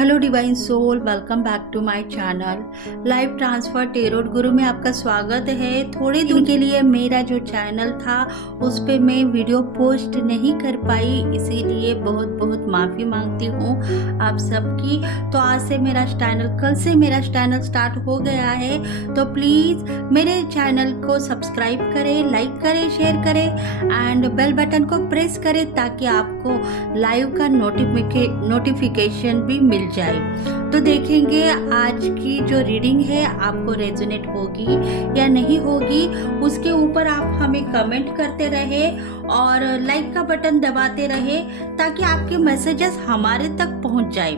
Hello divine soul, welcome back to my channel live transfer tarot Guru में आपका स्वागत है। थोड़े दिन के लिए मेरा जो चैनल था उस पे मैं वीडियो पोस्ट नहीं कर पाई, इसीलिए बहुत बहुत माफ़ी मांगती हूँ आप सबकी। तो आज से कल से मेरा चैनल स्टार्ट हो गया है, तो प्लीज़ मेरे चैनल को सब्सक्राइब करें, लाइक करें, शेयर करें एंड बेल बटन को प्रेस करें ताकि आपको लाइव का नोटिफिकेशन भी मिल जाए। तो देखेंगे आज की जो रीडिंग है आपको रेजोनेट होगी या नहीं होगी, उसके ऊपर आप हमें कमेंट करते रहे और लाइक का बटन दबाते रहे ताकि आपके मैसेजेस हमारे तक पहुंच जाए।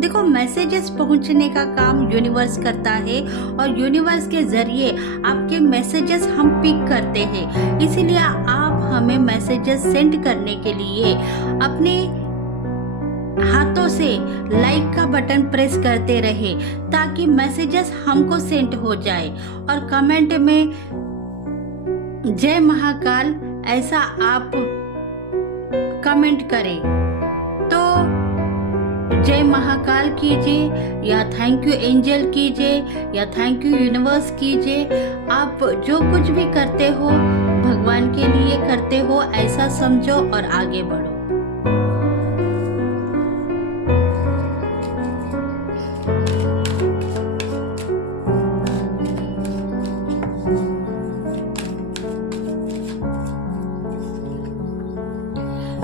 देखो, मैसेजेस पहुंचने का काम यूनिवर्स करता है और यूनिवर्स के जरिए आपके मैसेजेस हम पिक करते हैं। इसीलिए आप हमें मैसेजेस सेंड करने के लिए अपने हाथों से लाइक का बटन प्रेस करते रहे ताकि मैसेजेस हमको सेंड हो जाए। और कमेंट में जय महाकाल ऐसा आप कमेंट करें तो जय महाकाल कीजिए या थैंक यू एंजल कीजिए या थैंक यू यूनिवर्स कीजिए। आप जो कुछ भी करते हो भगवान के लिए करते हो ऐसा समझो और आगे बढ़ो।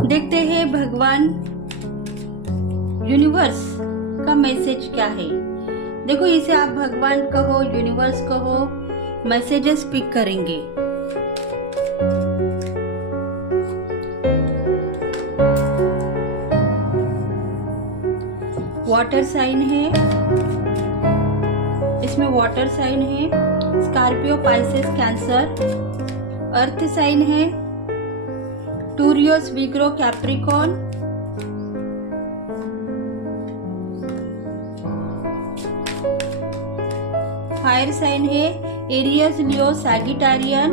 देखते हैं भगवान यूनिवर्स का मैसेज क्या है। देखो, इसे आप भगवान कहो, यूनिवर्स कहो, मैसेजेस पिक करेंगे। वाटर साइन है, इसमें वाटर साइन है, Scorpio, Pisces, Cancer. Earth sign है टूरियोस, विग्रो, कैप्रिकॉन। फायर साइन है एरियस, लियो, सैगिटारियन।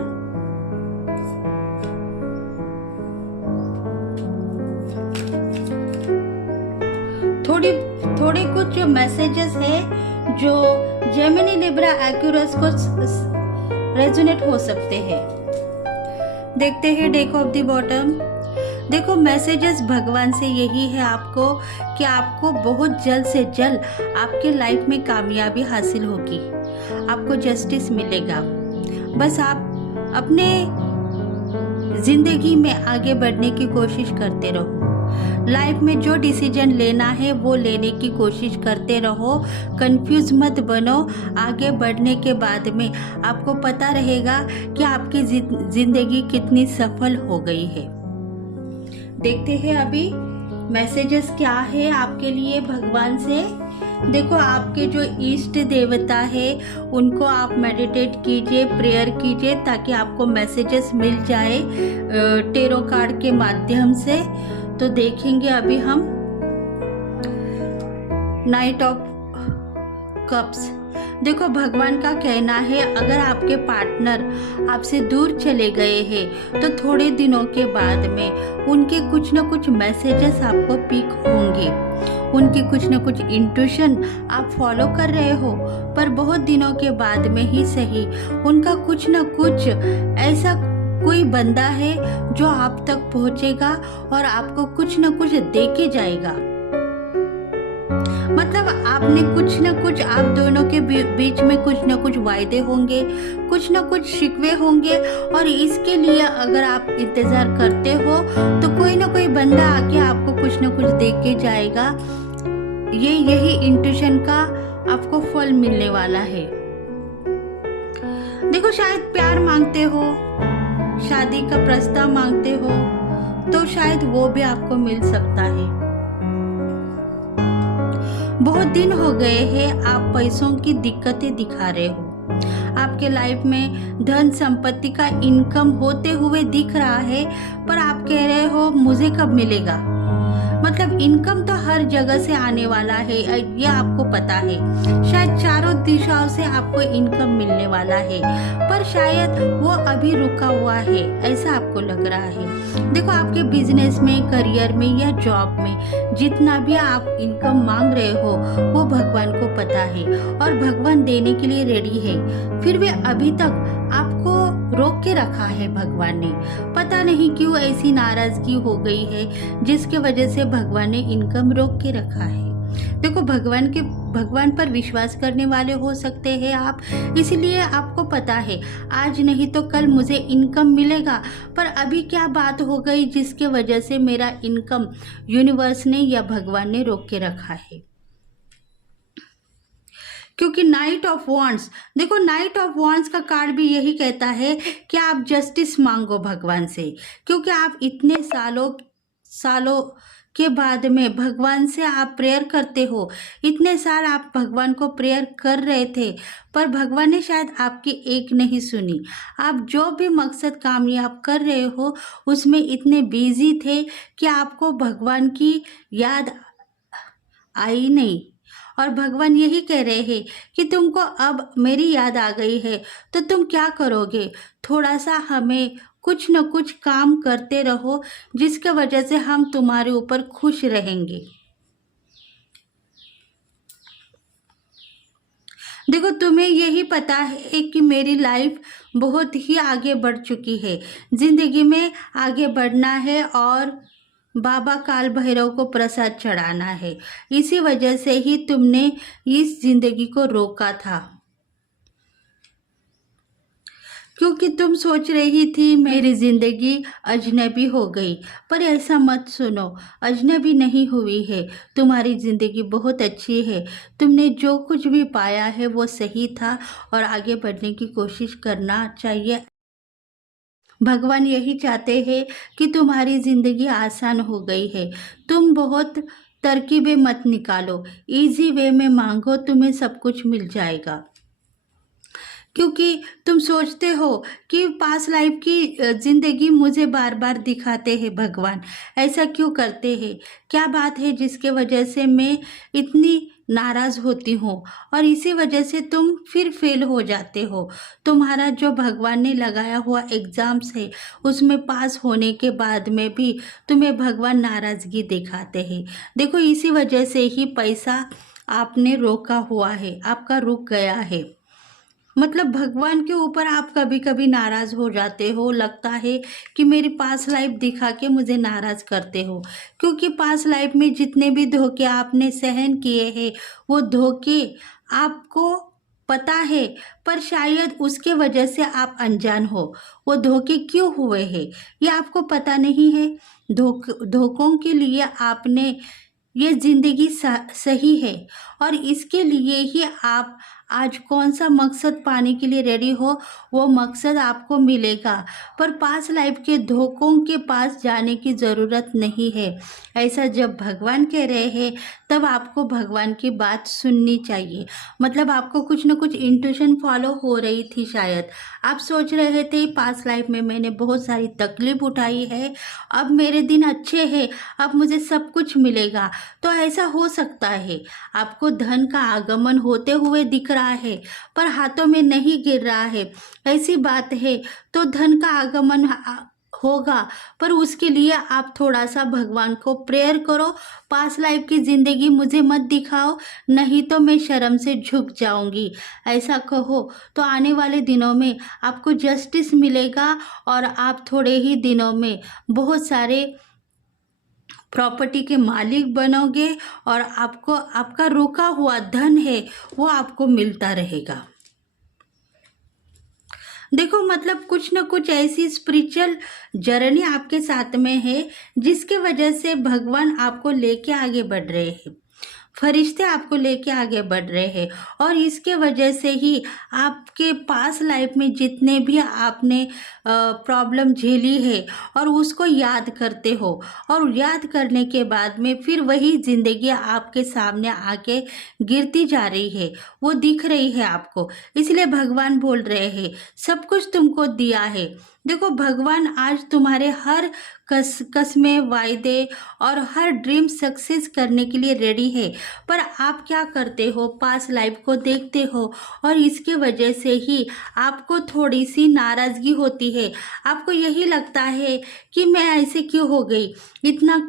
थोड़े कुछ मैसेजेस है जो जेमिनी, लिब्रा, एक्यूरस को रेजोनेट हो सकते हैं। देखते हैं डेक ऑफ द बॉटम। देखो, मैसेजेस भगवान से यही है आपको कि आपको बहुत जल्द से जल्द आपके लाइफ में कामयाबी हासिल होगी, आपको जस्टिस मिलेगा। बस आप अपने जिंदगी में आगे बढ़ने की कोशिश करते रहो। लाइफ में जो डिसीजन लेना है वो लेने की कोशिश करते रहो, कंफ्यूज मत बनो। आगे बढ़ने के बाद में आपको पता रहेगा कि आपकी जिंदगी कितनी सफल हो गई है। देखते हैं अभी मैसेजेस क्या है आपके लिए भगवान से। देखो, आपके जो इष्ट देवता है उनको आप मेडिटेट कीजिए, प्रेयर कीजिए ताकि आपको मैसेजेस मिल जाए टेरो कार्ड के माध्यम से। तो देखेंगे अभी हम नाइट ऑफ कप्स। देखो, भगवान का कहना है अगर आपके पार्टनर आपसे दूर चले गए हैं तो थोड़े दिनों के बाद में उनके कुछ न कुछ मैसेजेस आपको पिक होंगे। उनकी कुछ न कुछ इंट्यूशन आप फॉलो कर रहे हो, पर बहुत दिनों के बाद में ही सही उनका कुछ न कुछ ऐसा कोई बंदा है जो आप तक पहुंचेगा और आपको कुछ न कुछ दे के जाएगा। मतलब आपने कुछ न कुछ, आप दोनों के बीच में कुछ न कुछ वायदे होंगे, कुछ न कुछ शिकवे होंगे और इसके लिए अगर आप इंतजार करते हो तो कोई न कोई बंदा आके आपको कुछ न कुछ दे के जाएगा। यही इंट्यूशन का आपको फल मिलने वाला है। देखो, शायद प्यार मांगते हो, शादी का प्रस्ताव मांगते हो तो शायद वो भी आपको मिल सकता है। बहुत दिन हो गए हैं आप पैसों की दिक्कतें दिखा रहे हो, आपके लाइफ में धन संपत्ति का इनकम होते हुए दिख रहा है, पर आप कह रहे हो मुझे कब मिलेगा। मतलब इनकम तो हर जगह से आने वाला है, ये आपको पता है। शायद चारों दिशाओं से आपको इनकम मिलने वाला है, पर शायद वो अभी रुका हुआ है, ऐसा आपको लग रहा है। देखो, आपके बिजनेस में, करियर में या जॉब में जितना भी आप इनकम मांग रहे हो वो भगवान को पता है और भगवान देने के लिए रेडी है। फिर भी अभी तक आपको रोक के रखा है भगवान ने। पता नहीं क्यों ऐसी नाराजगी हो गई है जिसके वजह से भगवान ने इनकम रोक के रखा है। देखो, भगवान पर विश्वास करने वाले हो सकते हैं आप, इसलिए आपको पता है आज नहीं तो कल मुझे इनकम मिलेगा। पर अभी क्या बात हो गई जिसके वजह से मेरा इनकम यूनिवर्स ने या भगवान ने रोक के रखा है? क्योंकि नाइट ऑफ वॉन्ड्स, देखो नाइट ऑफ वॉन्ड्स का कार्ड भी यही कहता है कि आप जस्टिस मांगो भगवान से, क्योंकि आप इतने सालों के बाद में भगवान से आप प्रेयर करते हो। इतने साल आप भगवान को प्रेयर कर रहे थे, पर भगवान ने शायद आपकी एक नहीं सुनी। आप जो भी मकसद कामयाब कर रहे हो उसमें इतने बिजी थे कि आपको भगवान की याद आई नहीं। और भगवान यही कह रहे हैं कि तुमको अब मेरी याद आ गई है, तो तुम क्या करोगे? थोड़ा सा हमें कुछ न कुछ काम करते रहो जिसके वजह से हम तुम्हारे ऊपर खुश रहेंगे। देखो, तुम्हें यही पता है कि मेरी लाइफ बहुत ही आगे बढ़ चुकी है, जिंदगी में आगे बढ़ना है और बाबा काल भैरव को प्रसाद चढ़ाना है। इसी वजह से ही तुमने इस जिंदगी को रोका था, क्योंकि तुम सोच रही थी मेरी जिंदगी अजनबी हो गई। पर ऐसा मत सुनो, अजनबी नहीं हुई है। तुम्हारी जिंदगी बहुत अच्छी है। तुमने जो कुछ भी पाया है वो सही था और आगे बढ़ने की कोशिश करना चाहिए। भगवान यही चाहते हैं कि तुम्हारी ज़िंदगी आसान हो गई है। तुम बहुत तरकीबें मत निकालो, इजी वे में मांगो, तुम्हें सब कुछ मिल जाएगा। क्योंकि तुम सोचते हो कि पास्ट लाइफ की ज़िंदगी मुझे बार बार दिखाते हैं भगवान, ऐसा क्यों करते हैं? क्या बात है जिसके वजह से मैं इतनी नाराज़ होती हूँ और इसी वजह से तुम फिर फेल हो जाते हो। तुम्हारा जो भगवान ने लगाया हुआ एग्ज़ाम्स है उसमें पास होने के बाद में भी तुम्हें भगवान नाराज़गी दिखाते हैं। देखो, इसी वजह से ही पैसा आपने रोका हुआ है, आपका रुक गया है। मतलब भगवान के ऊपर आप कभी कभी नाराज हो जाते हो, लगता है कि मेरी पास्ट लाइफ दिखा के मुझे नाराज करते हो, क्योंकि पास्ट लाइफ में जितने भी धोखे आपने सहन किए हैं वो धोखे आपको पता है, पर शायद उसके वजह से आप अनजान हो। वो धोखे क्यों हुए हैं ये आपको पता नहीं है। धोखों के लिए आपने ये जिंदगी सही है और इसके लिए ही आप आज कौन सा मकसद पाने के लिए रेडी हो, वो मकसद आपको मिलेगा। पर पास्ट लाइफ के धोखों के पास जाने की ज़रूरत नहीं है। ऐसा जब भगवान कह रहे हैं तब आपको भगवान की बात सुननी चाहिए। मतलब आपको कुछ न कुछ इंट्यूशन फॉलो हो रही थी शायद। आप सोच रहे थे पास्ट लाइफ में मैंने बहुत सारी तकलीफ उठाई है, अब मेरे दिन अच्छे हैं, अब मुझे सब कुछ मिलेगा। तो ऐसा हो सकता है आपको धन का आगमन होते हुए दिख रहा है पर हाथों में नहीं गिर रहा है, ऐसी बात है। तो धन का आगमन होगा, पर उसके लिए आप थोड़ा सा भगवान को प्रेयर करो, पास्ट लाइफ की ज़िंदगी मुझे मत दिखाओ, नहीं तो मैं शर्म से झुक जाऊंगी, ऐसा कहो। तो आने वाले दिनों में आपको जस्टिस मिलेगा और आप थोड़े ही दिनों में बहुत सारे प्रॉपर्टी के मालिक बनोगे और आपको आपका रुका हुआ धन है वो आपको मिलता रहेगा। देखो, मतलब कुछ न कुछ ऐसी स्पिरिचुअल जर्नी आपके साथ में है जिसके वजह से भगवान आपको लेके आगे बढ़ रहे हैं, फरिश्ते आपको लेके आगे बढ़ रहे हैं। और इसके वजह से ही आपके पास लाइफ में जितने भी आपने प्रॉब्लम झेली है और उसको याद करते हो और याद करने के बाद में फिर वही ज़िंदगी आपके सामने आके गिरती जा रही है, वो दिख रही है आपको। इसलिए भगवान बोल रहे हैं सब कुछ तुमको दिया है, देखो भगवान आज तुम्हारे हर कसमें, वायदे और हर ड्रीम सक्सेस करने के लिए रेडी है। पर आप क्या करते हो, पास लाइफ को देखते हो और इसकी वजह से ही आपको थोड़ी सी नाराज़गी होती है। आपको यही लगता है कि मैं ऐसे क्यों हो गई, इतना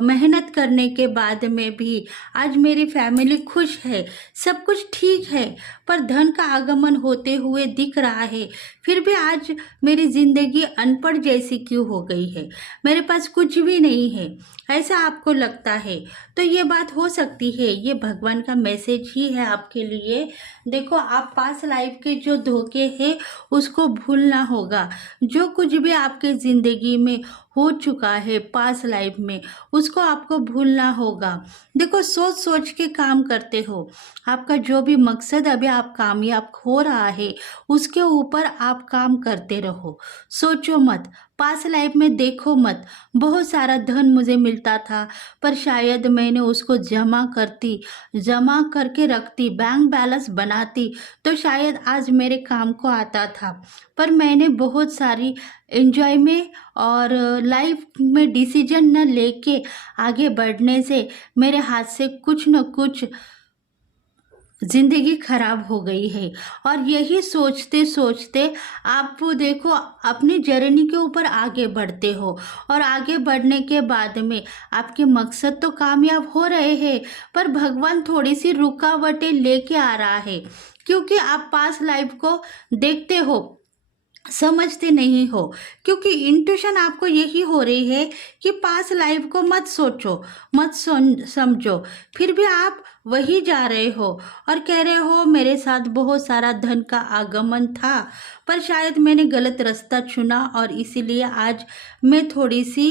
मेहनत करने के बाद में भी आज मेरी फैमिली खुश है, सब कुछ ठीक है, पर धन का आगमन होते हुए दिख रहा है, फिर भी आज मेरी ज़िंदगी अनपढ़ जैसी क्यों हो गई है, मेरे पास कुछ भी नहीं है, ऐसा आपको लगता है। तो ये बात हो सकती है, ये भगवान का मैसेज ही है आपके लिए। देखो, आप पास लाइफ के जो धोखे हैं उसको भूलना होगा। जो कुछ भी आपके ज़िंदगी में हो चुका है पास लाइफ में, उसको आपको भूलना होगा। देखो, सोच सोच के काम करते हो। आपका जो भी मकसद अभी आप कामयाब हो रहा है उसके ऊपर आप काम करते रहो। सोचो मत, पास लाइफ में देखो मत, बहुत सारा धन मुझे मिलता था पर शायद मैंने उसको जमा करके रखती, बैंक बैलेंस बनाती तो शायद आज मेरे काम को आता था। पर मैंने बहुत सारी एंजॉय में और लाइफ में डिसीजन न लेके आगे बढ़ने से मेरे हाथ से कुछ न कुछ ज़िंदगी खराब हो गई है। और यही सोचते सोचते आप देखो अपनी जर्नी के ऊपर आगे बढ़ते हो और आगे बढ़ने के बाद में आपके मकसद तो कामयाब हो रहे हैं, पर भगवान थोड़ी सी रुकावटें लेके आ रहा है, क्योंकि आप पास लाइफ को देखते हो, समझते नहीं हो। क्योंकि इंट्यूशन आपको यही हो रही है कि पास लाइफ को मत सोचो, मत समझो, फिर भी आप वही जा रहे हो और कह रहे हो मेरे साथ बहुत सारा धन का आगमन था, पर शायद मैंने गलत रास्ता चुना और इसीलिए आज मैं थोड़ी सी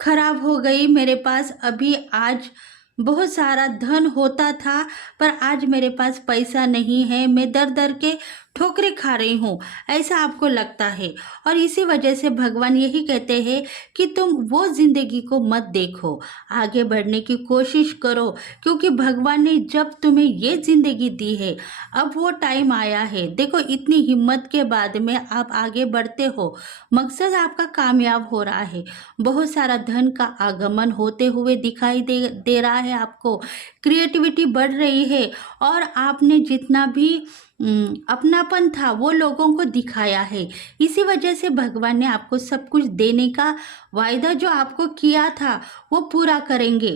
खराब हो गई। मेरे पास अभी आज बहुत सारा धन होता था पर आज मेरे पास पैसा नहीं है, मैं दर दर के ठोकरें खा रही हूँ, ऐसा आपको लगता है। और इसी वजह से भगवान यही कहते हैं कि तुम वो ज़िंदगी को मत देखो, आगे बढ़ने की कोशिश करो, क्योंकि भगवान ने जब तुम्हें ये ज़िंदगी दी है अब वो टाइम आया है। देखो, इतनी हिम्मत के बाद में आप आगे बढ़ते हो, मकसद आपका कामयाब हो रहा है, बहुत सारा धन का आगमन होते हुए दिखाई दे रहा है आपको, क्रिएटिविटी बढ़ रही है और आपने जितना भी अपनापन था वो लोगों को दिखाया है। इसी वजह से भगवान ने आपको सब कुछ देने का वायदा जो आपको किया था वो पूरा करेंगे।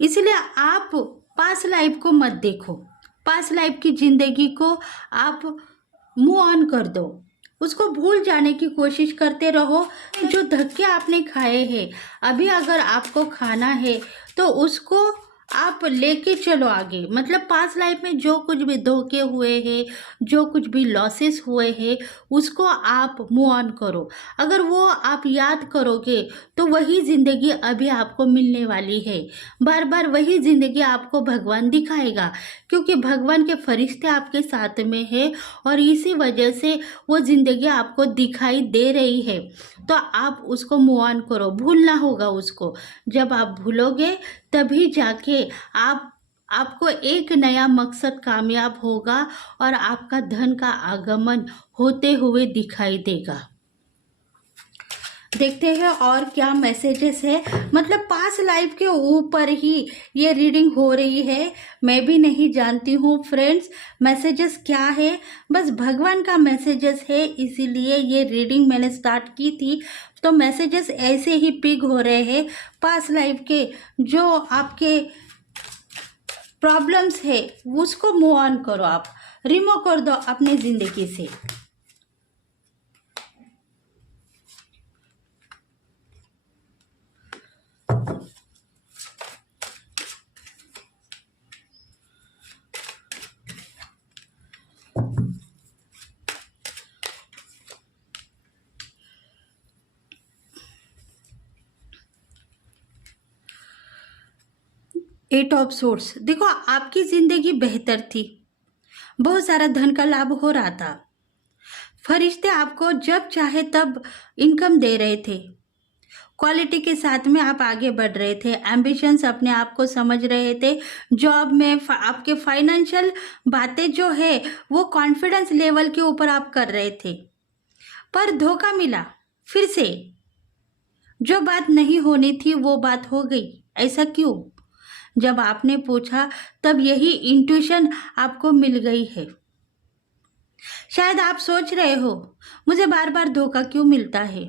इसलिए आप पास लाइफ को मत देखो, पास लाइफ की ज़िंदगी को आप मूव ऑन कर दो, उसको भूल जाने की कोशिश करते रहो। जो धक्के आपने खाए हैं, अभी अगर आपको खाना है तो उसको आप लेके चलो आगे। मतलब पास लाइफ में जो कुछ भी धोखे हुए हैं, जो कुछ भी लॉसेस हुए हैं, उसको आप मूव ऑन करो। अगर वो आप याद करोगे तो वही ज़िंदगी अभी आपको मिलने वाली है, बार बार वही ज़िंदगी आपको भगवान दिखाएगा, क्योंकि भगवान के फरिश्ते आपके साथ में है और इसी वजह से वो ज़िंदगी आपको दिखाई दे रही है। तो आप उसको मूव ऑन करो, भूलना होगा उसको। जब आप भूलोगे तभी जाके आपको एक नया मकसद कामयाब होगा और आपका धन का आगमन होते हुए दिखाई देगा। देखते हैं और क्या मैसेजेस है। मतलब पास लाइफ के ऊपर ही ये रीडिंग हो रही है, मैं भी नहीं जानती हूँ फ्रेंड्स मैसेजेस क्या है, बस भगवान का मैसेजेस है, इसीलिए ये रीडिंग मैंने स्टार्ट की थी। तो मैसेजेस ऐसे ही पिक हो रहे हैं पास लाइफ के, जो आपके प्रॉब्लम्स है उसको मूव ऑन करो, आप रिमूव कर दो अपने ज़िंदगी से। एट ऑफ सोर्स, देखो आपकी ज़िंदगी बेहतर थी, बहुत सारा धन का लाभ हो रहा था, फरिश्ते आपको जब चाहे तब इनकम दे रहे थे, क्वालिटी के साथ में आप आगे बढ़ रहे थे, एम्बिशंस अपने आप को समझ रहे थे, जॉब में आपके फाइनेंशियल बातें जो है वो कॉन्फिडेंस लेवल के ऊपर आप कर रहे थे, पर धोखा मिला। फिर से जो बात नहीं होनी थी वो बात हो गई। ऐसा क्यों? जब आपने पूछा तब यही इंट्यूशन आपको मिल गई है। शायद आप सोच रहे हो मुझे बार बार धोखा क्यों मिलता है,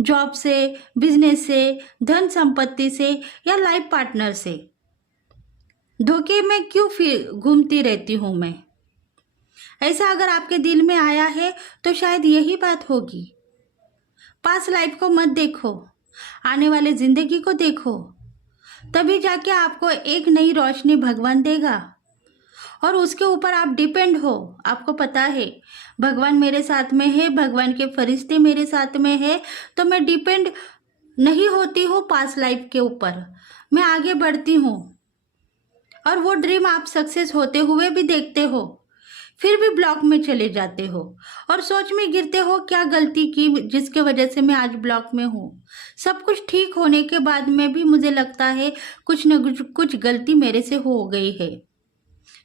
जॉब से, बिजनेस से, धन संपत्ति से या लाइफ पार्टनर से। धोखे में क्यों फिर घूमती रहती हूं मैं? ऐसा अगर आपके दिल में आया है तो शायद यही बात होगी। पास्ट लाइफ को मत देखो, आने वाले जिंदगी को देखो, तभी जाके आपको एक नई रोशनी भगवान देगा और उसके ऊपर आप डिपेंड हो। आपको पता है भगवान मेरे साथ में है, भगवान के फरिश्ते मेरे साथ में है, तो मैं डिपेंड नहीं होती हूँ पास्ट लाइफ के ऊपर, मैं आगे बढ़ती हूँ। और वो ड्रीम आप सक्सेस होते हुए भी देखते हो, फिर भी ब्लॉक में चले जाते हो और सोच में गिरते हो क्या गलती की जिसके वजह से मैं आज ब्लॉक में हूँ। सब कुछ ठीक होने के बाद में भी मुझे लगता है कुछ न कुछ गलती मेरे से हो गई है।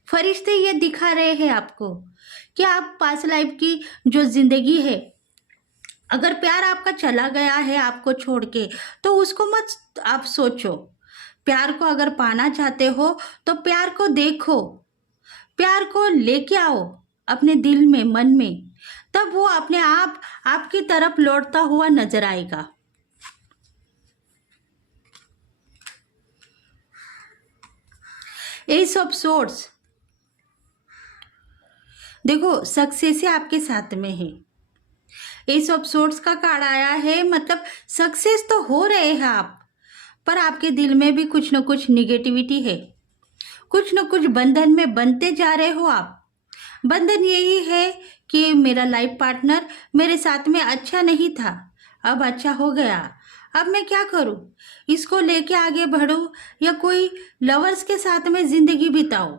फरिश्ते ये दिखा रहे हैं आपको कि आप पास्ट लाइफ की जो जिंदगी है, अगर प्यार आपका चला गया है आपको छोड़ के, तो उसको मत आप सोचो। प्यार को अगर पाना चाहते हो तो प्यार को देखो, प्यार को लेके आओ अपने दिल में, मन में, तब वो अपने आप आपकी तरफ लौटता हुआ नजर आएगा। एस ऑफ सोर्ड्स, देखो सक्सेस आपके साथ में है। एस ऑफ सोर्ड्स का कार्ड आया है, मतलब सक्सेस तो हो रहे हैं आप, पर आपके दिल में भी कुछ न कुछ निगेटिविटी है, कुछ न कुछ बंधन में बनते जा रहे हो आप। बंधन यही है कि मेरा लाइफ पार्टनर मेरे साथ में अच्छा नहीं था, अब अच्छा हो गया, अब मैं क्या करूं? इसको लेके आगे बढ़ूं या कोई लवर्स के साथ में जिंदगी बिताओ?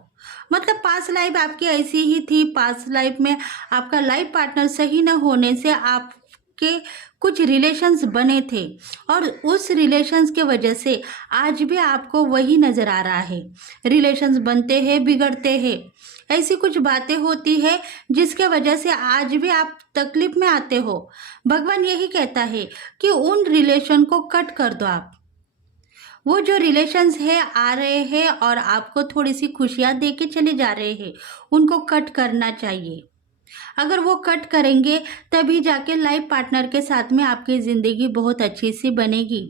मतलब पास्ट लाइफ आपकी ऐसी ही थी, पास्ट लाइफ में आपका लाइफ पार्टनर सही न होने से आपके कुछ रिलेशंस बने थे और उस रिलेशंस के वजह से आज भी आपको वही नज़र आ रहा है। रिलेशंस बनते हैं, बिगड़ते हैं, ऐसी कुछ बातें होती है जिसके वजह से आज भी आप तकलीफ में आते हो। भगवान यही कहता है कि उन रिलेशन को कट कर दो आप। वो जो रिलेशंस है आ रहे हैं और आपको थोड़ी सी खुशियाँ दे के चले जा रहे हैं, उनको कट करना चाहिए। अगर वो कट करेंगे तभी जाके लाइफ पार्टनर के साथ में आपकी ज़िंदगी बहुत अच्छी सी बनेगी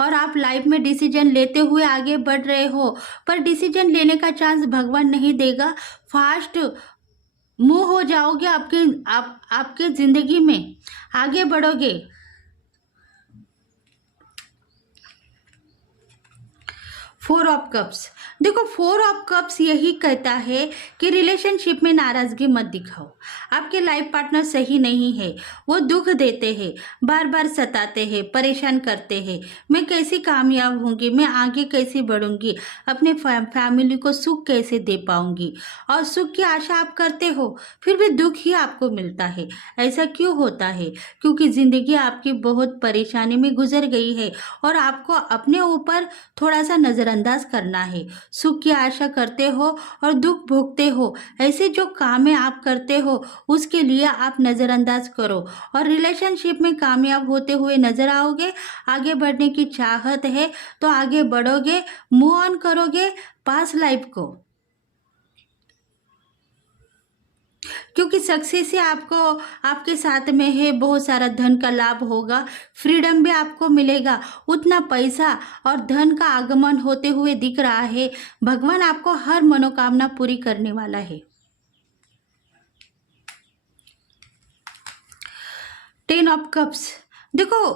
और आप लाइफ में डिसीजन लेते हुए आगे बढ़ रहे हो, पर डिसीजन लेने का चांस भगवान नहीं देगा। फास्ट मूव हो जाओगे आपके ज़िंदगी में, आगे बढ़ोगे। फोर ऑफ कप्स, देखो फोर ऑफ कप्स यही कहता है कि रिलेशनशिप में नाराज़गी मत दिखाओ। आपके लाइफ पार्टनर सही नहीं है, वो दुख देते हैं, बार बार सताते हैं, परेशान करते हैं। मैं कैसे कामयाब होंगी, मैं आगे कैसे बढ़ूंगी, अपने फैमिली को सुख कैसे दे पाऊंगी, और सुख की आशा आप करते हो फिर भी दुख ही आपको मिलता है। ऐसा क्यों होता है? क्योंकि ज़िंदगी आपकी बहुत परेशानी में गुजर गई है और आपको अपने ऊपर थोड़ा सा नज़रअंदाज करना है। सुख की आशा करते हो और दुख भोगते हो। ऐसे जो कामें आप करते हो उसके लिए आप नज़रअंदाज करो और रिलेशनशिप में कामयाब होते हुए नजर आओगे। आगे बढ़ने की चाहत है तो आगे बढ़ोगे, मूव ऑन करोगे पास्ट लाइफ को, क्योंकि सक्सेस ही आपको आपके साथ में है। बहुत सारा धन का लाभ होगा, फ्रीडम भी आपको मिलेगा, उतना पैसा और धन का आगमन होते हुए दिख रहा है। भगवान आपको हर मनोकामना पूरी करने वाला है। 10 ऑफ कप्स, देखो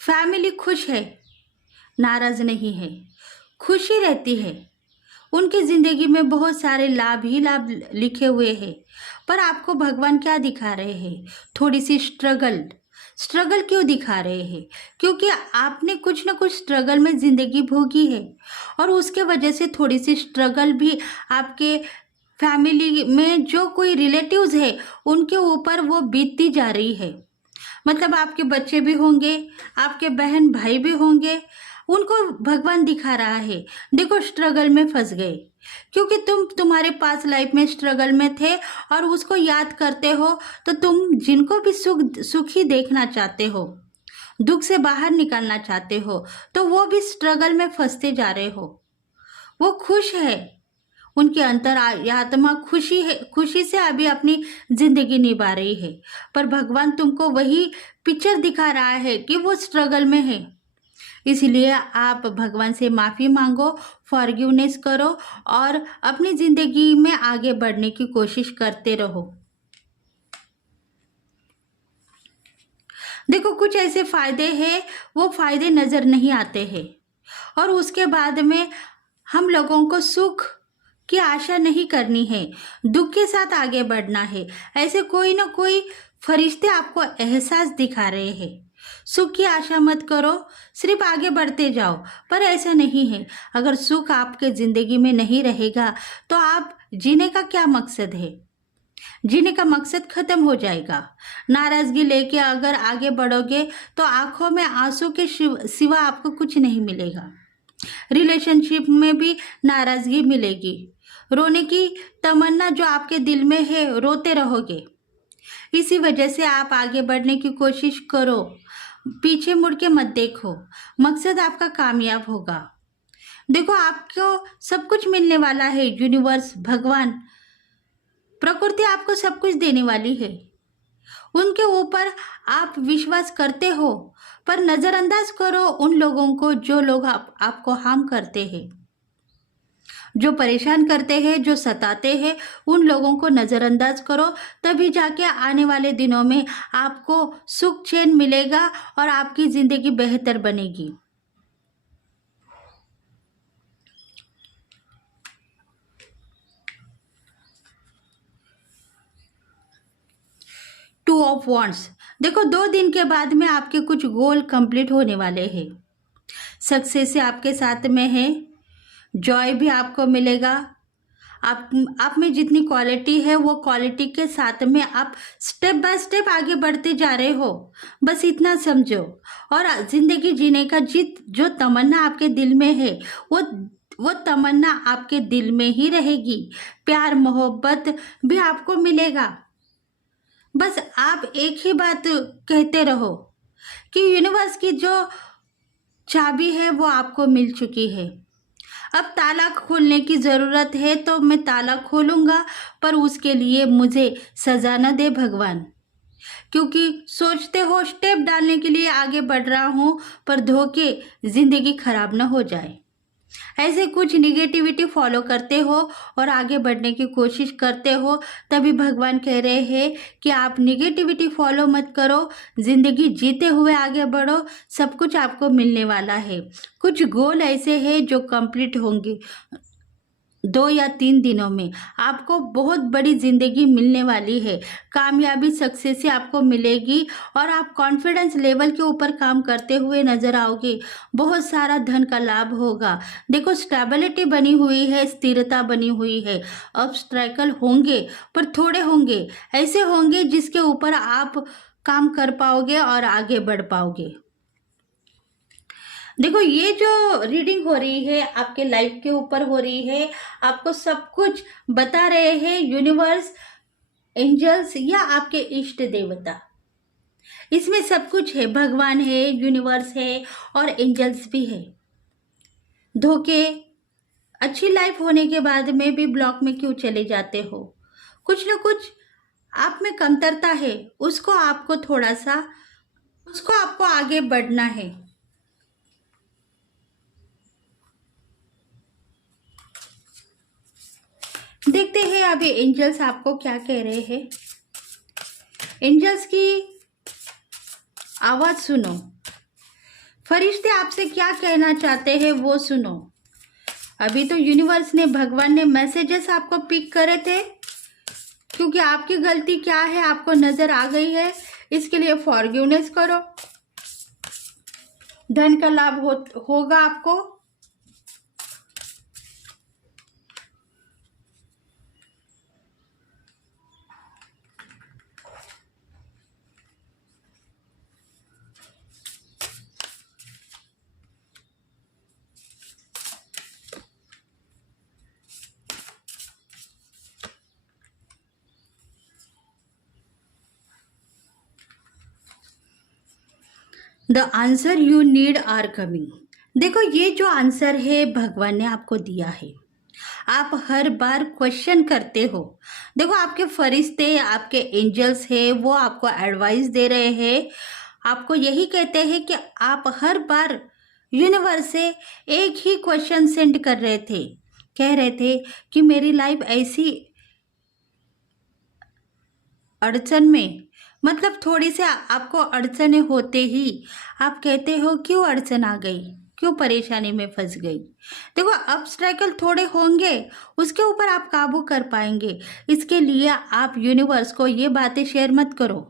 फैमिली खुश है, नाराज नहीं है, खुशी रहती है। उनकी ज़िंदगी में बहुत सारे लाभ ही लाभ लिखे हुए हैं, पर आपको भगवान क्या दिखा रहे हैं? थोड़ी सी स्ट्रगल क्यों दिखा रहे हैं? क्योंकि आपने कुछ ना कुछ स्ट्रगल में ज़िंदगी भोगी है और उसके वजह से थोड़ी सी स्ट्रगल भी आपके फैमिली में जो कोई रिलेटिव्स है उनके ऊपर वो बीतती जा रही है। मतलब आपके बच्चे भी होंगे, आपके बहन भाई भी होंगे, उनको भगवान दिखा रहा है, देखो स्ट्रगल में फंस गए, क्योंकि तुम्हारे पास लाइफ में स्ट्रगल में थे और उसको याद करते हो, तो तुम जिनको भी सुखी देखना चाहते हो, दुख से बाहर निकलना चाहते हो, तो वो भी स्ट्रगल में फंसते जा रहे हो। वो खुश है, उनके अंतर आत्मा खुशी है, खुशी से अभी अपनी जिंदगी निभा रही है, पर भगवान तुमको वही पिक्चर दिखा रहा है कि वो स्ट्रगल में है। इसलिए आप भगवान से माफ़ी मांगो, फॉरगिवनेस करो और अपनी ज़िंदगी में आगे बढ़ने की कोशिश करते रहो। देखो कुछ ऐसे फ़ायदे हैं, वो फ़ायदे नज़र नहीं आते हैं और उसके बाद में हम लोगों को सुख की आशा नहीं करनी है, दुख के साथ आगे बढ़ना है। ऐसे कोई ना कोई फरिश्ते आपको एहसास दिखा रहे हैं। सुख की आशा मत करो, सिर्फ आगे बढ़ते जाओ, पर ऐसा नहीं है। अगर सुख आपके ज़िंदगी में नहीं रहेगा तो आप जीने का क्या मकसद है? जीने का मकसद खत्म हो जाएगा। नाराज़गी लेके अगर आगे बढ़ोगे तो आंखों में आंसू के सिवा आपको कुछ नहीं मिलेगा। रिलेशनशिप में भी नाराज़गी मिलेगी, रोने की तमन्ना जो आपके दिल में है, रोते रहोगे। इसी वजह से आप आगे बढ़ने की कोशिश करो, पीछे मुड़ के मत देखो, मकसद आपका कामयाब होगा। देखो आपको सब कुछ मिलने वाला है, यूनिवर्स, भगवान, प्रकृति आपको सब कुछ देने वाली है। उनके ऊपर आप विश्वास करते हो, पर नज़रअंदाज करो उन लोगों को जो लोग आपको हार्म करते हैं, जो परेशान करते हैं, जो सताते हैं, उन लोगों को नज़रअंदाज करो। तभी जाके आने वाले दिनों में आपको सुख चैन मिलेगा और आपकी ज़िंदगी बेहतर बनेगी। टू ऑफ वॉन्ड्स, देखो 2 दिन के बाद में आपके कुछ गोल कंप्लीट होने वाले हैं। सक्सेस आपके साथ में है, जॉय भी आपको मिलेगा। आप में जितनी क्वालिटी है वो क्वालिटी के साथ में आप स्टेप बाय स्टेप आगे बढ़ते जा रहे हो, बस इतना समझो। और ज़िंदगी जीने का जो तमन्ना आपके दिल में है, वो तमन्ना आपके दिल में ही रहेगी। प्यार मोहब्बत भी आपको मिलेगा। बस आप एक ही बात कहते रहो कि यूनिवर्स की जो चाबी है वो आपको मिल चुकी है। अब ताला खोलने की ज़रूरत है तो मैं ताला खोलूँगा, पर उसके लिए मुझे सज़ा न दे भगवान, क्योंकि सोचते हो स्टेप डालने के लिए आगे बढ़ रहा हूँ, पर धोखे ज़िंदगी खराब न हो जाए। ऐसे कुछ निगेटिविटी फॉलो करते हो और आगे बढ़ने की कोशिश करते हो, तभी भगवान कह रहे हैं कि आप निगेटिविटी फॉलो मत करो, ज़िंदगी जीते हुए आगे बढ़ो, सब कुछ आपको मिलने वाला है। कुछ गोल ऐसे हैं जो कंप्लीट होंगे 2 या 3 दिनों में। आपको बहुत बड़ी ज़िंदगी मिलने वाली है, कामयाबी सक्सेस आपको मिलेगी और आप कॉन्फिडेंस लेवल के ऊपर काम करते हुए नज़र आओगे। बहुत सारा धन का लाभ होगा। देखो स्टेबिलिटी बनी हुई है, स्थिरता बनी हुई है। ऑब्स्ट्रैकल होंगे पर थोड़े होंगे, ऐसे होंगे जिसके ऊपर आप काम कर पाओगे और आगे बढ़ पाओगे। देखो ये जो रीडिंग हो रही है आपके लाइफ के ऊपर हो रही है, आपको सब कुछ बता रहे हैं यूनिवर्स, एंजल्स या आपके इष्ट देवता। इसमें सब कुछ है, भगवान है, यूनिवर्स है और एंजल्स भी है। धोखे, अच्छी लाइफ होने के बाद में भी ब्लॉक में क्यों चले जाते हो? कुछ ना कुछ आप में कमतरता है, उसको आपको आगे बढ़ना है। देखते हैं अभी एंजल्स आपको क्या कह रहे हैं। एंजल्स की आवाज सुनो, फरिश्ते आपसे क्या कहना चाहते हैं वो सुनो। अभी तो यूनिवर्स ने, भगवान ने मैसेजेस आपको पिक करे थे, क्योंकि आपकी गलती क्या है आपको नजर आ गई है। इसके लिए फॉरगिवनेस करो, धन का लाभ होगा आपको। The answer you need are coming. देखो ये जो आंसर है भगवान ने आपको दिया है। आप हर बार क्वेश्चन करते हो। देखो आपके फरिश्ते, आपके एंजल्स है, वो आपको एडवाइस दे रहे हैं। आपको यही कहते हैं कि आप हर बार यूनिवर्स से एक ही क्वेश्चन सेंड कर रहे थे, कह रहे थे कि मेरी लाइफ ऐसी अड़चन में, मतलब थोड़ी सी आपको अड़चने होते ही आप कहते हो क्यों अड़चन आ गई, क्यों परेशानी में फंस गई। देखो ऑब्स्टेकल थोड़े होंगे, उसके ऊपर आप काबू कर पाएंगे। इसके लिए आप यूनिवर्स को ये बातें शेयर मत करो।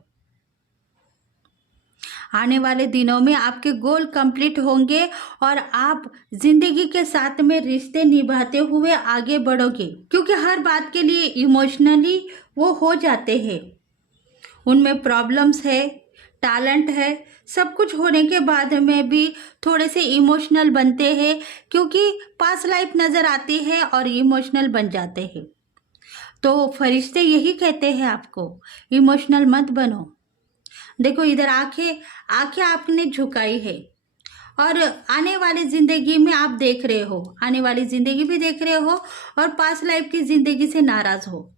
आने वाले दिनों में आपके गोल कंप्लीट होंगे और आप जिंदगी के साथ में रिश्ते निभाते हुए आगे बढ़ोगे, क्योंकि हर बात के लिए इमोशनली वो हो जाते हैं। उनमें प्रॉब्लम्स है, टैलेंट है, सब कुछ होने के बाद में भी थोड़े से इमोशनल बनते हैं, क्योंकि पास्ट लाइफ नज़र आती है और इमोशनल बन जाते हैं। तो फरिश्ते यही कहते हैं आपको, इमोशनल मत बनो। देखो इधर आंखें आंखें आपने झुकाई है और आने वाली ज़िंदगी में आप देख रहे हो, आने वाली ज़िंदगी भी देख रहे हो और पास्ट लाइफ की ज़िंदगी से नाराज़ हो।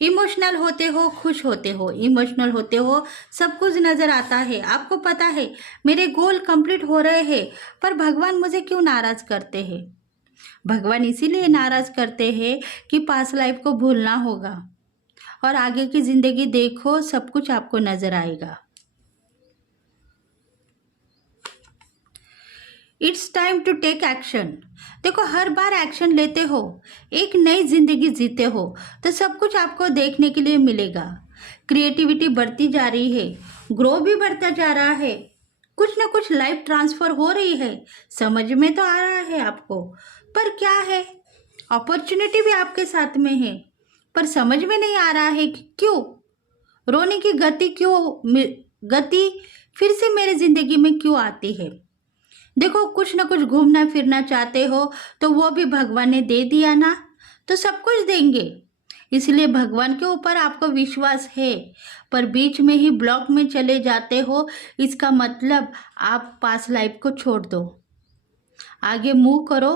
इमोशनल होते हो, खुश होते हो, इमोशनल होते हो, सब कुछ नज़र आता है। आपको पता है मेरे गोल कंप्लीट हो रहे हैं, पर भगवान मुझे क्यों नाराज़ करते हैं। भगवान इसीलिए नाराज़ करते हैं कि पास्ट लाइफ को भूलना होगा और आगे की ज़िंदगी देखो, सब कुछ आपको नज़र आएगा। It's time to take action. देखो हर बार एक्शन लेते हो, एक नई जिंदगी जीते हो, तो सब कुछ आपको देखने के लिए मिलेगा। क्रिएटिविटी बढ़ती जा रही है, ग्रो भी बढ़ता जा रहा है, कुछ ना कुछ लाइफ ट्रांसफर हो रही है। समझ में तो आ रहा है आपको, पर क्या है, अपॉर्चुनिटी भी आपके साथ में है, पर समझ में नहीं आ रहा है कि क्यों रोने की गति फिर से मेरी जिंदगी में क्यों आती है। देखो कुछ ना कुछ घूमना फिरना चाहते हो तो वो भी भगवान ने दे दिया ना, तो सब कुछ देंगे। इसलिए भगवान के ऊपर आपको विश्वास है, पर बीच में ही ब्लॉक में चले जाते हो, इसका मतलब आप पास्ट लाइफ को छोड़ दो, आगे मूव करो।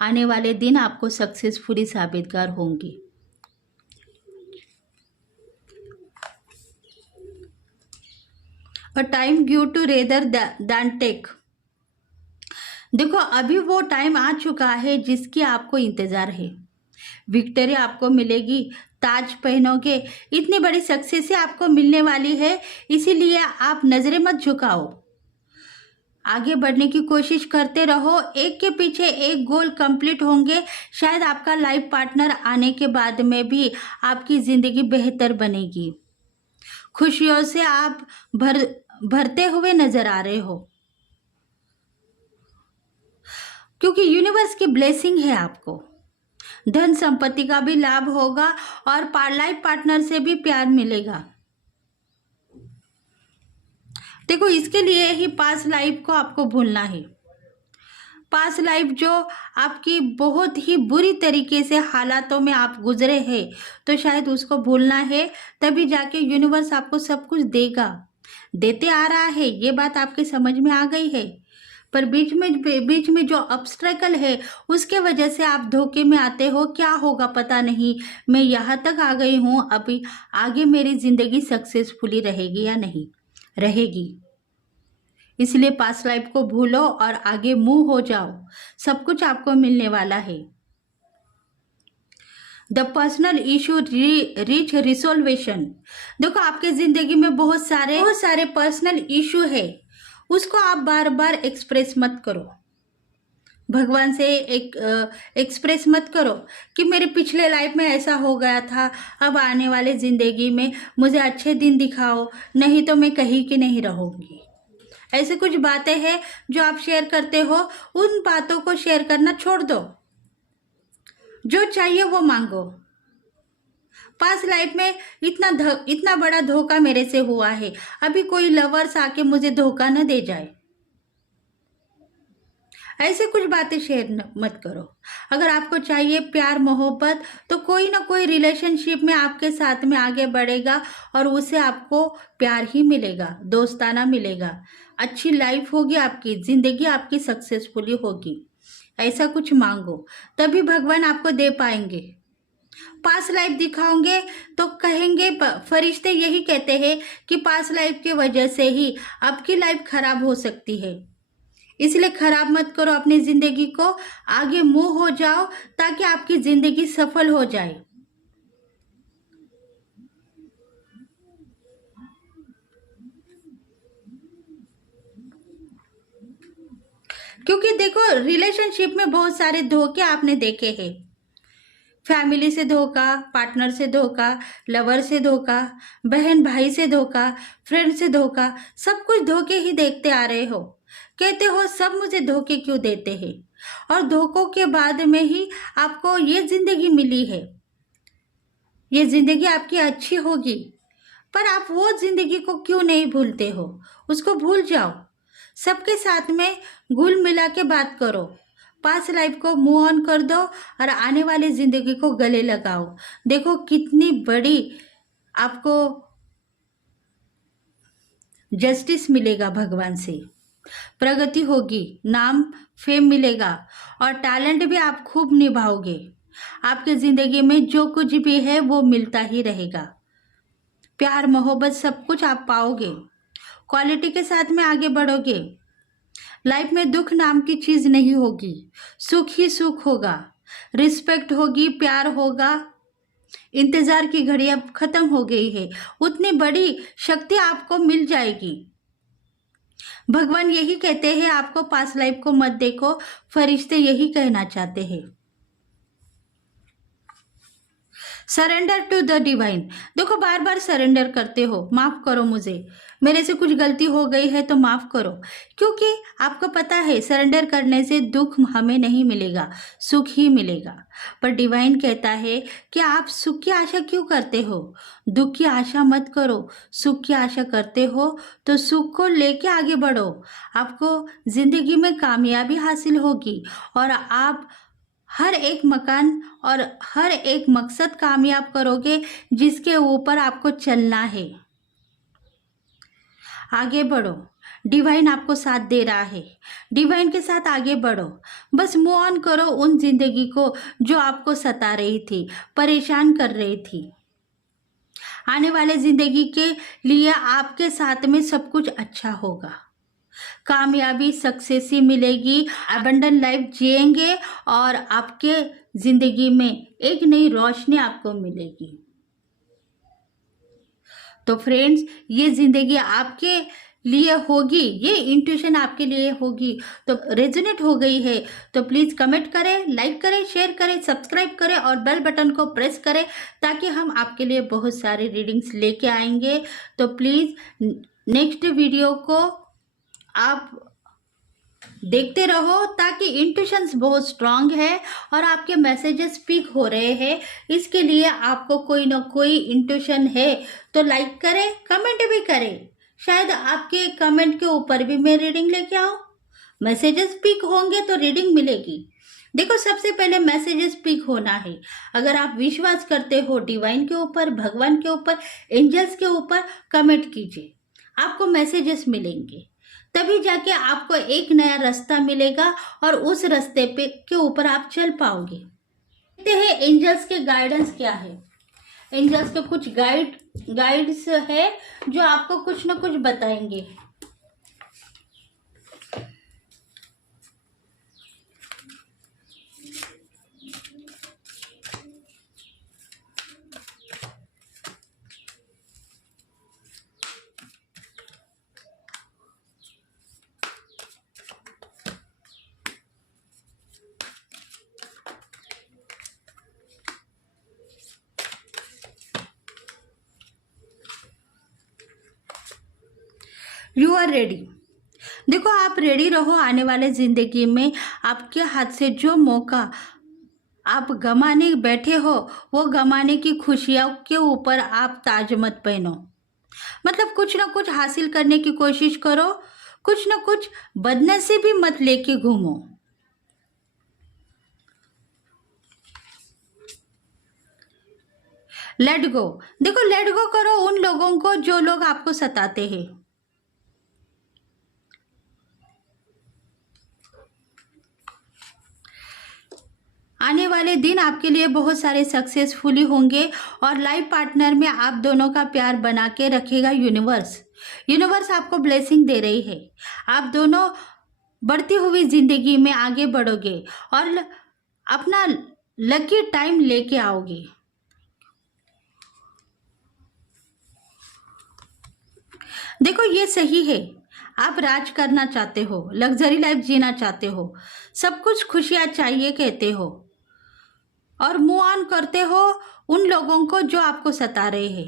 आने वाले दिन आपको सक्सेसफुली साबितगार होंगी। A time give to rather than take. देखो अभी वो टाइम आ चुका है जिसकी आपको इंतज़ार है। विक्ट्री आपको मिलेगी, ताज पहनोगे, इतनी बड़ी सक्सेस आपको मिलने वाली है। इसीलिए आप नज़रें मत झुकाओ, आगे बढ़ने की कोशिश करते रहो। एक के पीछे एक गोल कंप्लीट होंगे। शायद आपका लाइफ पार्टनर आने के बाद में भी आपकी ज़िंदगी बेहतर बनेगी। खुशियों से आप भरते हुए नज़र आ रहे हो, क्योंकि यूनिवर्स की ब्लेसिंग है। आपको धन संपत्ति का भी लाभ होगा और लाइफ पार्टनर से भी प्यार मिलेगा। देखो इसके लिए ही पास्ट लाइफ को आपको भूलना है। पास्ट लाइफ जो आपकी बहुत ही बुरी तरीके से हालातों में आप गुजरे हैं, तो शायद उसको भूलना है, तभी जाके यूनिवर्स आपको सब कुछ देगा, देते आ रहा है। ये बात आपके समझ में आ गई है, पर बीच में जो ऑब्स्टेकल है उसके वजह से आप धोखे में आते हो। क्या होगा पता नहीं, मैं यहाँ तक आ गई हूँ, अभी आगे मेरी ज़िंदगी सक्सेसफुली रहेगी या नहीं रहेगी। इसलिए पास्ट लाइफ को भूलो और आगे मूव हो जाओ, सब कुछ आपको मिलने वाला है। The personal issue reach resolution. देखो आपके ज़िंदगी में बहुत सारे पर्सनल इशू है, उसको आप बार बार एक्सप्रेस मत करो। भगवान से एक्सप्रेस मत करो कि मेरे पिछले लाइफ में ऐसा हो गया था, अब आने वाले ज़िंदगी में मुझे अच्छे दिन दिखाओ, नहीं तो मैं कहीं की नहीं रहूँगी। ऐसे कुछ बातें हैं जो आप शेयर करते हो, उन बातों को शेयर करना छोड़ दो। जो चाहिए वो मांगो। पास्ट लाइफ में इतना बड़ा धोखा मेरे से हुआ है, अभी कोई लवर्स आके मुझे धोखा न दे जाए। ऐसे कुछ बातें शेयर मत करो। अगर आपको चाहिए प्यार मोहब्बत तो कोई ना कोई रिलेशनशिप में आपके साथ में आगे बढ़ेगा और उससे आपको प्यार ही मिलेगा, दोस्ताना मिलेगा, अच्छी लाइफ होगी, आपकी ज़िंदगी आपकी सक्सेसफुली होगी। ऐसा कुछ मांगो, तभी भगवान आपको दे पाएंगे। पास्ट लाइफ दिखाओगे तो कहेंगे, फरिश्ते यही कहते हैं कि पास्ट लाइफ की वजह से ही आपकी लाइफ खराब हो सकती है। इसलिए खराब मत करो अपनी जिंदगी को, आगे मूव हो जाओ ताकि आपकी जिंदगी सफल हो जाए। क्योंकि देखो, रिलेशनशिप में बहुत सारे धोखे आपने देखे हैं। फैमिली से धोखा, पार्टनर से धोखा, लवर से धोखा, बहन भाई से धोखा, फ्रेंड से धोखा, सब कुछ धोखे ही देखते आ रहे हो। कहते हो सब मुझे धोखे क्यों देते हैं, और धोखों के बाद में ही आपको ये जिंदगी मिली है। ये जिंदगी आपकी अच्छी होगी, पर आप वो जिंदगी को क्यों नहीं भूलते हो? उसको भूल जाओ, सबके साथ में घुल मिला के बात करो, पास्ट लाइफ को मूव ऑन कर दो और आने वाली जिंदगी को गले लगाओ। देखो कितनी बड़ी आपको जस्टिस मिलेगा भगवान से, प्रगति होगी, नाम फेम मिलेगा और टैलेंट भी आप खूब निभाओगे। आपकी जिंदगी में जो कुछ भी है वो मिलता ही रहेगा। प्यार मोहब्बत सब कुछ आप पाओगे, क्वालिटी के साथ में आगे बढ़ोगे। लाइफ में दुख नाम की चीज नहीं होगी, सुख ही सुख होगा, रिस्पेक्ट होगी, प्यार होगा। इंतजार की घड़ी अब खत्म हो गई है, उतनी बड़ी शक्ति आपको मिल जाएगी। भगवान यही कहते हैं आपको पास्ट लाइफ को मत देखो, फरिश्ते यही कहना चाहते हैं। Surrender to the divine. देखो बार बार सरेंडर करते हो, माफ करो मुझे, मेरे से कुछ गलती हो गई है तो माफ करो, क्योंकि आपको पता है सरेंडर करने से दुख हमें नहीं मिलेगा, सुख ही मिलेगा। पर डिवाइन कहता है कि आप सुख की आशा क्यों करते हो? दुख की आशा मत करो, सुख की आशा करते हो तो सुख को लेके आगे बढ़ो। आपको जिंदगी में कामयाबी हासिल होगी और आप हर एक मकान और हर एक मकसद कामयाब करोगे जिसके ऊपर आपको चलना है। आगे बढ़ो, डिवाइन आपको साथ दे रहा है, डिवाइन के साथ आगे बढ़ो। बस मूव ऑन करो उन जिंदगी को जो आपको सता रही थी, परेशान कर रही थी। आने वाले जिंदगी के लिए आपके साथ में सब कुछ अच्छा होगा, कामयाबी सक्सेस ही मिलेगी, अबंडन लाइफ जिएंगे और आपके जिंदगी में एक नई रोशनी आपको मिलेगी। तो फ्रेंड्स, ये जिंदगी आपके लिए होगी, ये इंट्यूशन आपके लिए होगी। तो रेजोनेट हो गई है तो प्लीज कमेंट करें, लाइक करें, शेयर करें, सब्सक्राइब करें और बेल बटन को प्रेस करें ताकि हम आपके लिए बहुत सारी रीडिंग्स लेके आएंगे। तो प्लीज नेक्स्ट वीडियो को आप देखते रहो ताकि इंट्यूशंस बहुत स्ट्रांग है और आपके मैसेजेस स्पीक हो रहे हैं। इसके लिए आपको कोई ना कोई इंट्यूशन है तो लाइक करें, कमेंट भी करें, शायद आपके कमेंट के ऊपर भी मैं रीडिंग लेके आऊं। मैसेजेस स्पीक होंगे तो रीडिंग मिलेगी। देखो सबसे पहले मैसेजेस स्पीक होना है। अगर आप विश्वास करते हो डिवाइन के ऊपर, भगवान के ऊपर, एंजल्स के ऊपर, कमेंट कीजिए, आपको मैसेजेस मिलेंगे, तभी जाके आपको एक नया रास्ता मिलेगा और उस रास्ते पे के ऊपर आप चल पाओगे। देखते हैं एंजल्स के गाइडेंस क्या है। एंजल्स के कुछ गाइड्स है जो आपको कुछ ना कुछ बताएंगे। You are ready. देखो आप रेडी रहो, आने वाले जिंदगी में आपके हाथ से जो मौका आप गंवाने बैठे हो वो गंवाने की खुशियों के ऊपर आप ताज मत पहनो। मतलब कुछ ना कुछ हासिल करने की कोशिश करो, कुछ ना कुछ बदनसीबी मत लेके घूमो। Let go. देखो, लेट गो करो उन लोगों को जो लोग आपको सताते हैं। आने वाले दिन आपके लिए बहुत सारे सक्सेसफुली होंगे और लाइफ पार्टनर में आप दोनों का प्यार बना के रखेगा यूनिवर्स। यूनिवर्स आपको ब्लेसिंग दे रही है। आप दोनों बढ़ती हुई जिंदगी में आगे बढ़ोगे और अपना लकी टाइम लेके आओगे। देखो, ये सही है। आप राज करना चाहते हो, लग्जरी लाइफ जीना चाहते हो, सब कुछ खुशियां चाहिए कहते हो और मूव ऑन करते हो उन लोगों को जो आपको सता रहे हैं।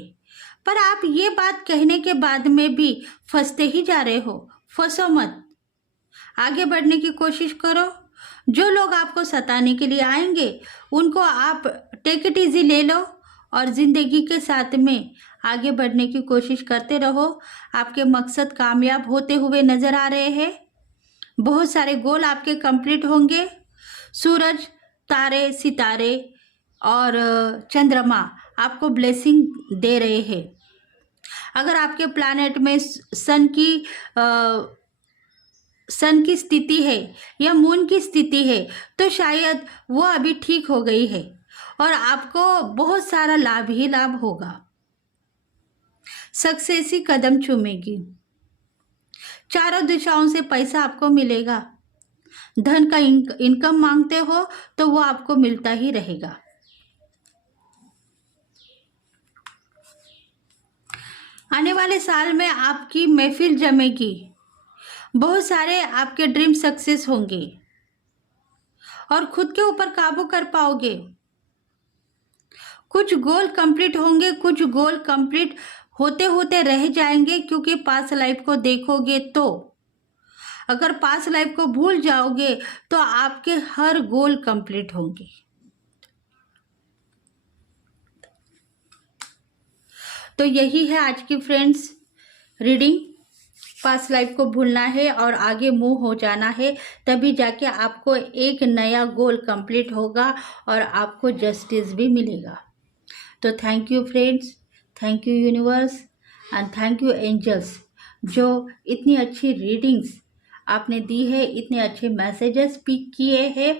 पर आप ये बात कहने के बाद में भी फंसते ही जा रहे हो। फंसो मत, आगे बढ़ने की कोशिश करो। जो लोग आपको सताने के लिए आएंगे उनको आप टेक इट इजी ले लो और ज़िंदगी के साथ में आगे बढ़ने की कोशिश करते रहो। आपके मकसद कामयाब होते हुए नज़र आ रहे हैं। बहुत सारे गोल आपके कंप्लीट होंगे। सूरज, तारे, सितारे और चंद्रमा आपको ब्लेसिंग दे रहे हैं। अगर आपके प्लैनेट में सन की स्थिति है या मून की स्थिति है तो शायद वो अभी ठीक हो गई है और आपको बहुत सारा लाभ ही लाभ होगा। सक्सेस ही कदम चूमेगी। चारों दिशाओं से पैसा आपको मिलेगा। धन का इनकम मांगते हो तो वो आपको मिलता ही रहेगा। आने वाले साल में आपकी महफिल जमेगी। बहुत सारे आपके ड्रीम सक्सेस होंगे और खुद के ऊपर काबू कर पाओगे। कुछ गोल कंप्लीट होंगे, कुछ गोल कंप्लीट होते होते रह जाएंगे क्योंकि पास्ट लाइफ को देखोगे तो अगर पास्ट लाइफ को भूल जाओगे तो आपके हर गोल कंप्लीट होंगे। तो यही है आज की फ्रेंड्स रीडिंग। पास्ट लाइफ को भूलना है और आगे मूव हो जाना है, तभी जाके आपको एक नया गोल कंप्लीट होगा और आपको जस्टिस भी मिलेगा। तो thank you friends, thank you universe and thank you angels, जो इतनी अच्छी रीडिंग्स आपने दी है, इतने अच्छे मैसेजेस पिक किए हैं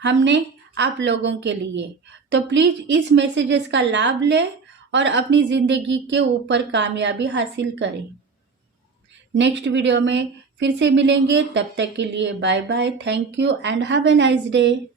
हमने आप लोगों के लिए। तो प्लीज़ इस मैसेजेस का लाभ लें और अपनी ज़िंदगी के ऊपर कामयाबी हासिल करें। नेक्स्ट वीडियो में फिर से मिलेंगे, तब तक के लिए bye bye, thank you and have a nice day.